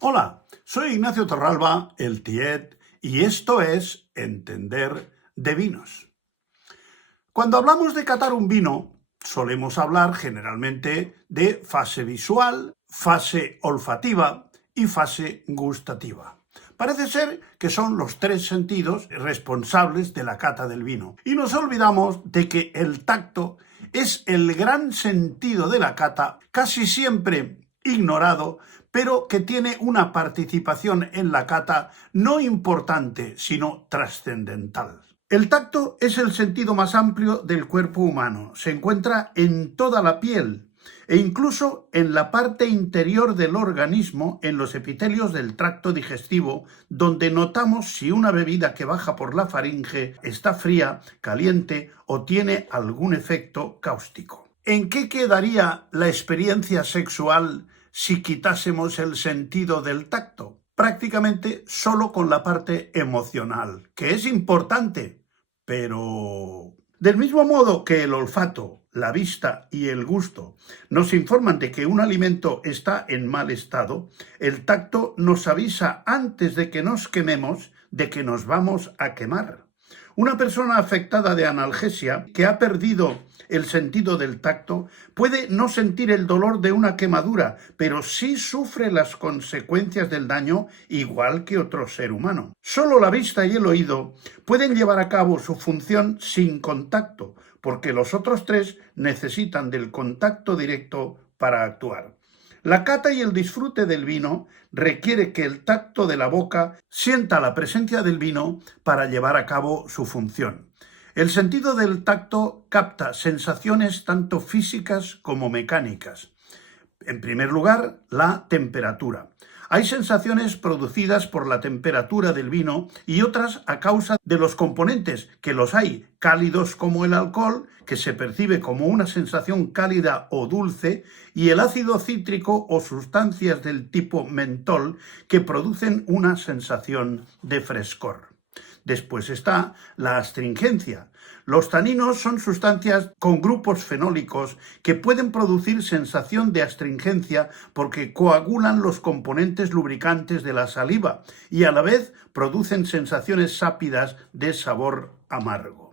Hola, soy Ignacio Torralba, el Tiet, y esto es Entender de Vinos. Cuando hablamos de catar un vino, solemos hablar generalmente de fase visual, fase olfativa y fase gustativa. Parece ser que son los tres sentidos responsables de la cata del vino. Y nos olvidamos de que el tacto es el gran sentido de la cata, casi siempre ignorado, pero que tiene una participación en la cata no importante, sino trascendental. El tacto es el sentido más amplio del cuerpo humano. Se encuentra en toda la piel e incluso en la parte interior del organismo, en los epitelios del tracto digestivo, donde notamos si una bebida que baja por la faringe está fría, caliente o tiene algún efecto cáustico. ¿En qué quedaría la experiencia sexual si quitásemos el sentido del tacto? Prácticamente solo con la parte emocional, que es importante, pero del mismo modo que el olfato, la vista y el gusto nos informan de que un alimento está en mal estado, el tacto nos avisa antes de que nos quememos de que nos vamos a quemar. Una persona afectada de analgesia que ha perdido el sentido del tacto puede no sentir el dolor de una quemadura, pero sí sufre las consecuencias del daño igual que otro ser humano. Solo la vista y el oído pueden llevar a cabo su función sin contacto, porque los otros tres necesitan del contacto directo para actuar. La cata y el disfrute del vino requiere que el tacto de la boca sienta la presencia del vino para llevar a cabo su función. El sentido del tacto capta sensaciones tanto físicas como mecánicas. En primer lugar, la temperatura. Hay sensaciones producidas por la temperatura del vino y otras a causa de los componentes, que los hay cálidos como el alcohol, que se percibe como una sensación cálida o dulce, y el ácido cítrico o sustancias del tipo mentol, que producen una sensación de frescor. Después está la astringencia. Los taninos son sustancias con grupos fenólicos que pueden producir sensación de astringencia porque coagulan los componentes lubricantes de la saliva y a la vez producen sensaciones sápidas de sabor amargo.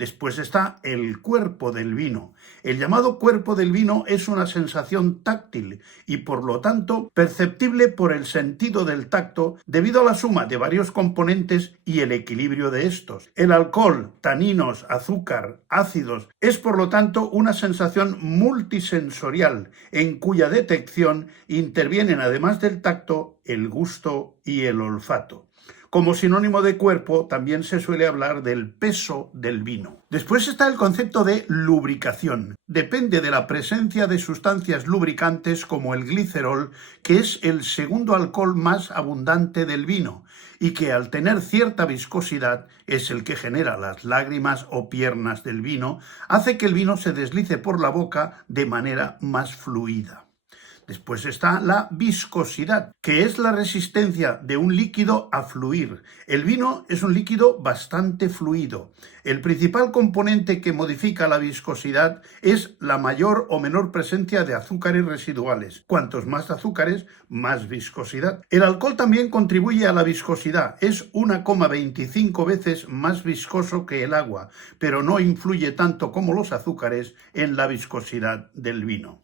Después está el cuerpo del vino. El llamado cuerpo del vino es una sensación táctil y por lo tanto perceptible por el sentido del tacto debido a la suma de varios componentes y el equilibrio de estos. El alcohol, taninos, azúcar, ácidos es por lo tanto una sensación multisensorial en cuya detección intervienen además del tacto el gusto y el olfato. Como sinónimo de cuerpo también se suele hablar del peso del vino. Después está el concepto de lubricación. Depende de la presencia de sustancias lubricantes como el glicerol, que es el segundo alcohol más abundante del vino y que al tener cierta viscosidad es el que genera las lágrimas o piernas del vino, hace que el vino se deslice por la boca de manera más fluida. Después está la viscosidad, que es la resistencia de un líquido a fluir. El vino es un líquido bastante fluido. El principal componente que modifica la viscosidad es la mayor o menor presencia de azúcares residuales. Cuantos más azúcares, más viscosidad. El alcohol también contribuye a la viscosidad. Es 1,25 veces más viscoso que el agua, pero no influye tanto como los azúcares en la viscosidad del vino.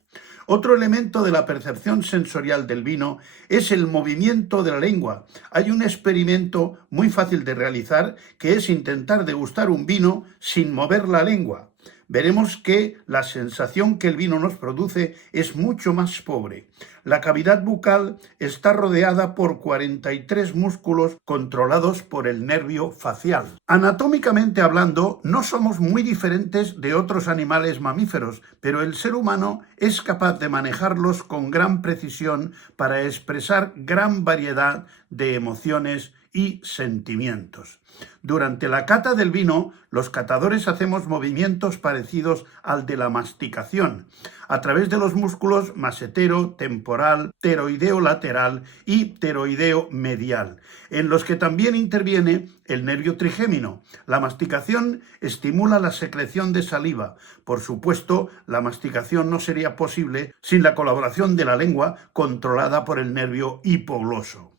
Otro elemento de la percepción sensorial del vino es el movimiento de la lengua. Hay un experimento muy fácil de realizar que es intentar degustar un vino sin mover la lengua. Veremos que la sensación que el vino nos produce es mucho más pobre. La cavidad bucal está rodeada por 43 músculos controlados por el nervio facial. Anatómicamente hablando, no somos muy diferentes de otros animales mamíferos, pero el ser humano es capaz de manejarlos con gran precisión para expresar gran variedad de emociones y sentimientos. Durante la cata del vino, los catadores hacemos movimientos parecidos al de la masticación, a través de los músculos masetero, temporal, pteroideo lateral y pteroideo medial, en los que también interviene el nervio trigémino. La masticación estimula la secreción de saliva. Por supuesto, la masticación no sería posible sin la colaboración de la lengua controlada por el nervio hipogloso.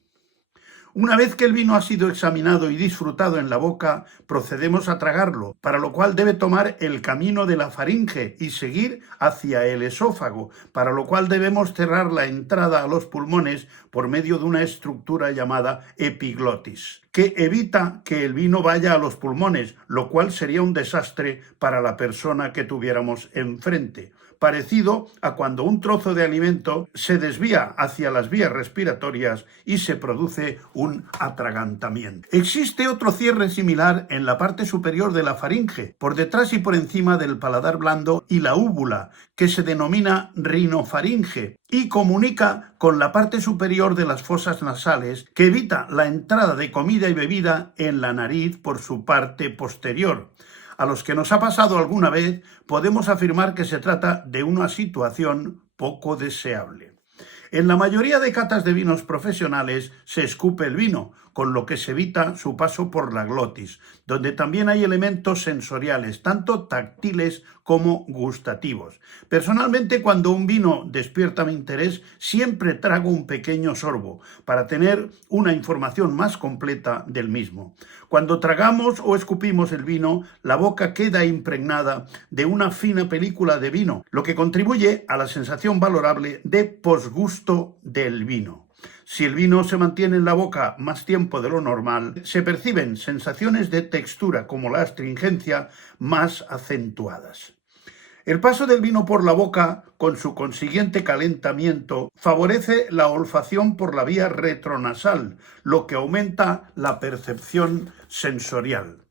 Una vez que el vino ha sido examinado y disfrutado en la boca, procedemos a tragarlo, para lo cual debe tomar el camino de la faringe y seguir hacia el esófago, para lo cual debemos cerrar la entrada a los pulmones por medio de una estructura llamada epiglotis, que evita que el vino vaya a los pulmones, lo cual sería un desastre para la persona que tuviéramos enfrente, parecido a cuando un trozo de alimento se desvía hacia las vías respiratorias y se produce un atragantamiento. Existe otro cierre similar en la parte superior de la faringe, por detrás y por encima del paladar blando y la úvula, que se denomina rinofaringe y comunica con la parte superior de las fosas nasales, que evita la entrada de comida y bebida en la nariz por su parte posterior. A los que nos ha pasado alguna vez, podemos afirmar que se trata de una situación poco deseable. En la mayoría de catas de vinos profesionales se escupe el vino, con lo que se evita su paso por la glotis, donde también hay elementos sensoriales, tanto táctiles como gustativos. Personalmente, cuando un vino despierta mi interés, siempre trago un pequeño sorbo para tener una información más completa del mismo. Cuando tragamos o escupimos el vino, la boca queda impregnada de una fina película de vino, lo que contribuye a la sensación valorable de posgusto del vino. Si el vino se mantiene en la boca más tiempo de lo normal, se perciben sensaciones de textura como la astringencia más acentuadas. El paso del vino por la boca, con su consiguiente calentamiento, favorece la olfacción por la vía retronasal, lo que aumenta la percepción sensorial.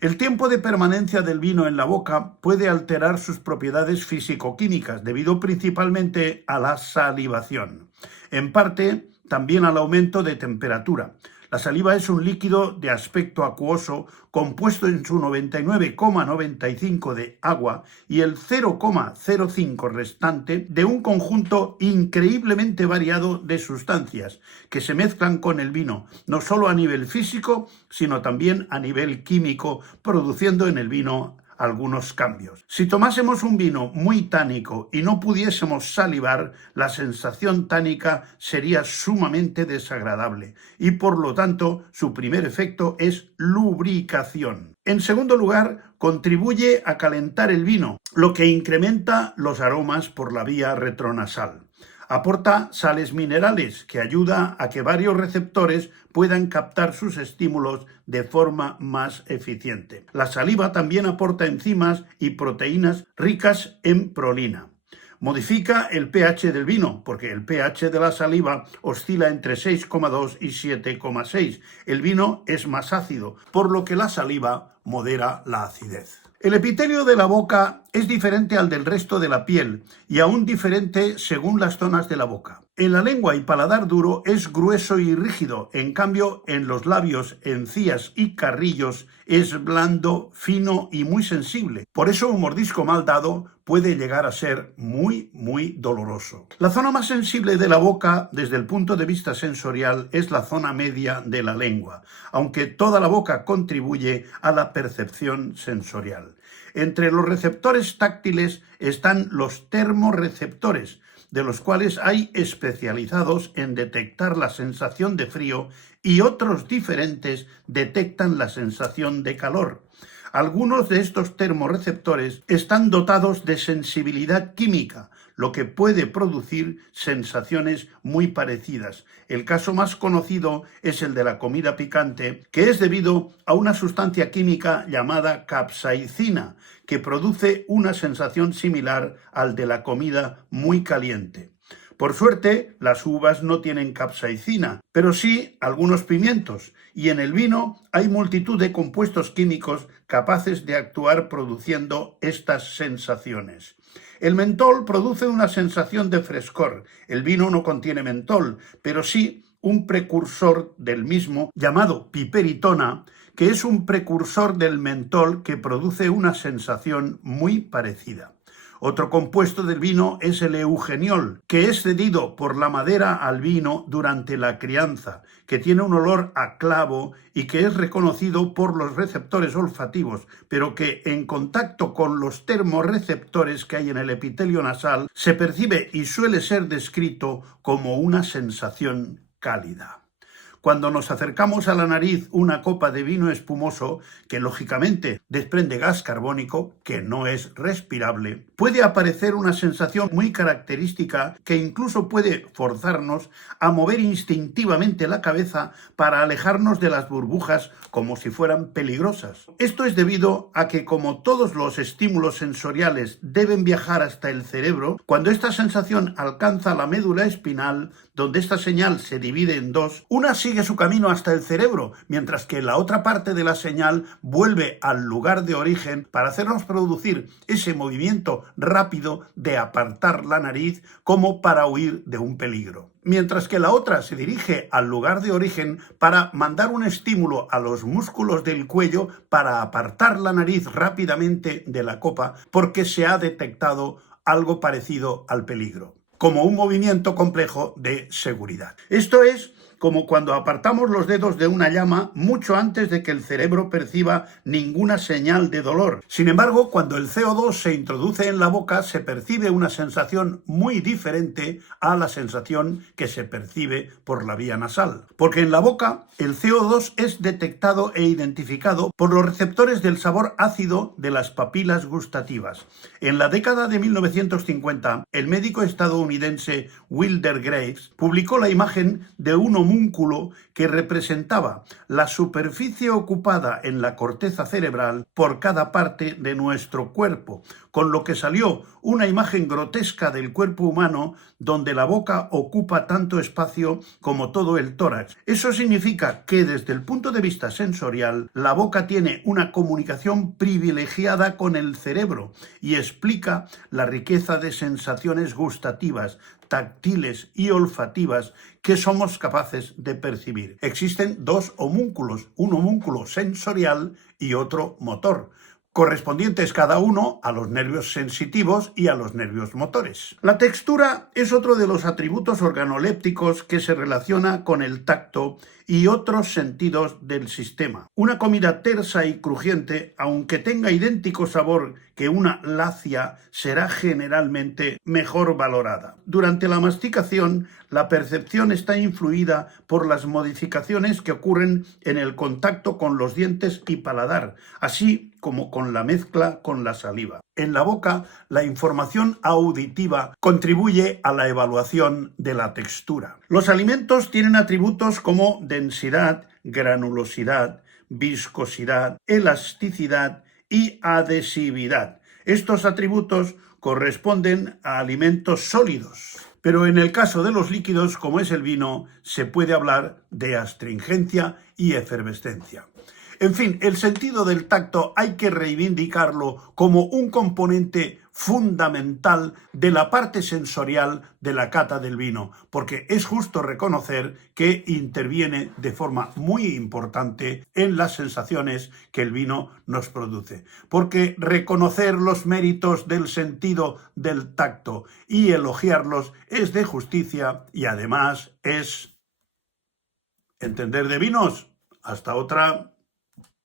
El tiempo de permanencia del vino en la boca puede alterar sus propiedades físico-químicas, debido principalmente a la salivación. En parte, también al aumento de temperatura. La saliva es un líquido de aspecto acuoso compuesto en su 99,95% de agua y el 0,05% restante de un conjunto increíblemente variado de sustancias que se mezclan con el vino, no solo a nivel físico, sino también a nivel químico, produciendo en el vino algunos cambios. Si tomásemos un vino muy tánico y no pudiésemos salivar, la sensación tánica sería sumamente desagradable y por lo tanto su primer efecto es lubricación. En segundo lugar, contribuye a calentar el vino, lo que incrementa los aromas por la vía retronasal. Aporta sales minerales que ayuda a que varios receptores puedan captar sus estímulos de forma más eficiente. La saliva también aporta enzimas y proteínas ricas en prolina. Modifica el pH del vino, porque el pH de la saliva oscila entre 6,2 y 7,6. El vino es más ácido, por lo que la saliva modera la acidez. El epitelio de la boca es diferente al del resto de la piel y aún diferente según las zonas de la boca. En la lengua y paladar duro es grueso y rígido, en cambio en los labios, encías y carrillos es blando, fino y muy sensible. Por eso un mordisco mal dado puede llegar a ser muy doloroso. La zona más sensible de la boca desde el punto de vista sensorial es la zona media de la lengua, aunque toda la boca contribuye a la percepción sensorial. Entre los receptores táctiles están los termorreceptores, de los cuales hay especializados en detectar la sensación de frío y otros diferentes detectan la sensación de calor. Algunos de estos termorreceptores están dotados de sensibilidad química, lo que puede producir sensaciones muy parecidas. El caso más conocido es el de la comida picante, que es debido a una sustancia química llamada capsaicina, que produce una sensación similar al de la comida muy caliente. Por suerte, las uvas no tienen capsaicina, pero sí algunos pimientos, y en el vino hay multitud de compuestos químicos capaces de actuar produciendo estas sensaciones. El mentol produce una sensación de frescor. El vino no contiene mentol, pero sí un precursor del mismo llamado piperitona, que es un precursor del mentol que produce una sensación muy parecida. Otro compuesto del vino es el eugeniol, que es cedido por la madera al vino durante la crianza, que tiene un olor a clavo y que es reconocido por los receptores olfativos, pero que en contacto con los termorreceptores que hay en el epitelio nasal se percibe y suele ser descrito como una sensación cálida. Cuando nos acercamos a la nariz una copa de vino espumoso, que lógicamente desprende gas carbónico, que no es respirable, puede aparecer una sensación muy característica que incluso puede forzarnos a mover instintivamente la cabeza para alejarnos de las burbujas como si fueran peligrosas. Esto es debido a que, como todos los estímulos sensoriales deben viajar hasta el cerebro, cuando esta sensación alcanza la médula espinal, donde esta señal se divide en dos, una sigue su camino hasta el cerebro, mientras que la otra parte de la señal vuelve al lugar de origen para hacernos producir ese movimiento rápido de apartar la nariz como para huir de un peligro. Mientras que la otra se dirige al lugar de origen para mandar un estímulo a los músculos del cuello para apartar la nariz rápidamente de la copa porque se ha detectado algo parecido al peligro, como un movimiento complejo de seguridad. Esto es como cuando apartamos los dedos de una llama mucho antes de que el cerebro perciba ninguna señal de dolor. Sin embargo, cuando el CO2 se introduce en la boca, se percibe una sensación muy diferente a la sensación que se percibe por la vía nasal. Porque en la boca, el CO2 es detectado e identificado por los receptores del sabor ácido de las papilas gustativas. En la década de 1950, el médico estadounidense Wilder Graves publicó la imagen de un homúnculo que representaba la superficie ocupada en la corteza cerebral por cada parte de nuestro cuerpo, con lo que salió una imagen grotesca del cuerpo humano donde la boca ocupa tanto espacio como todo el tórax. Eso significa que desde el punto de vista sensorial, la boca tiene una comunicación privilegiada con el cerebro y explica la riqueza de sensaciones gustativas, táctiles y olfativas que somos capaces de percibir. Existen dos homúnculos, un homúnculo sensorial y otro motor, correspondientes cada uno a los nervios sensitivos y a los nervios motores. La textura es otro de los atributos organolépticos que se relaciona con el tacto y otros sentidos del sistema. Una comida tersa y crujiente, aunque tenga idéntico sabor que una lacia, será generalmente mejor valorada. Durante la masticación, la percepción está influida por las modificaciones que ocurren en el contacto con los dientes y paladar, así como con la mezcla con la saliva. En la boca, la información auditiva contribuye a la evaluación de la textura. Los alimentos tienen atributos como densidad, granulosidad, viscosidad, elasticidad y adhesividad. Estos atributos corresponden a alimentos sólidos. Pero en el caso de los líquidos, como es el vino, se puede hablar de astringencia y efervescencia. En fin, el sentido del tacto hay que reivindicarlo como un componente fundamental de la parte sensorial de la cata del vino, porque es justo reconocer que interviene de forma muy importante en las sensaciones que el vino nos produce. Porque reconocer los méritos del sentido del tacto y elogiarlos es de justicia y además es entender de vinos. Hasta otra.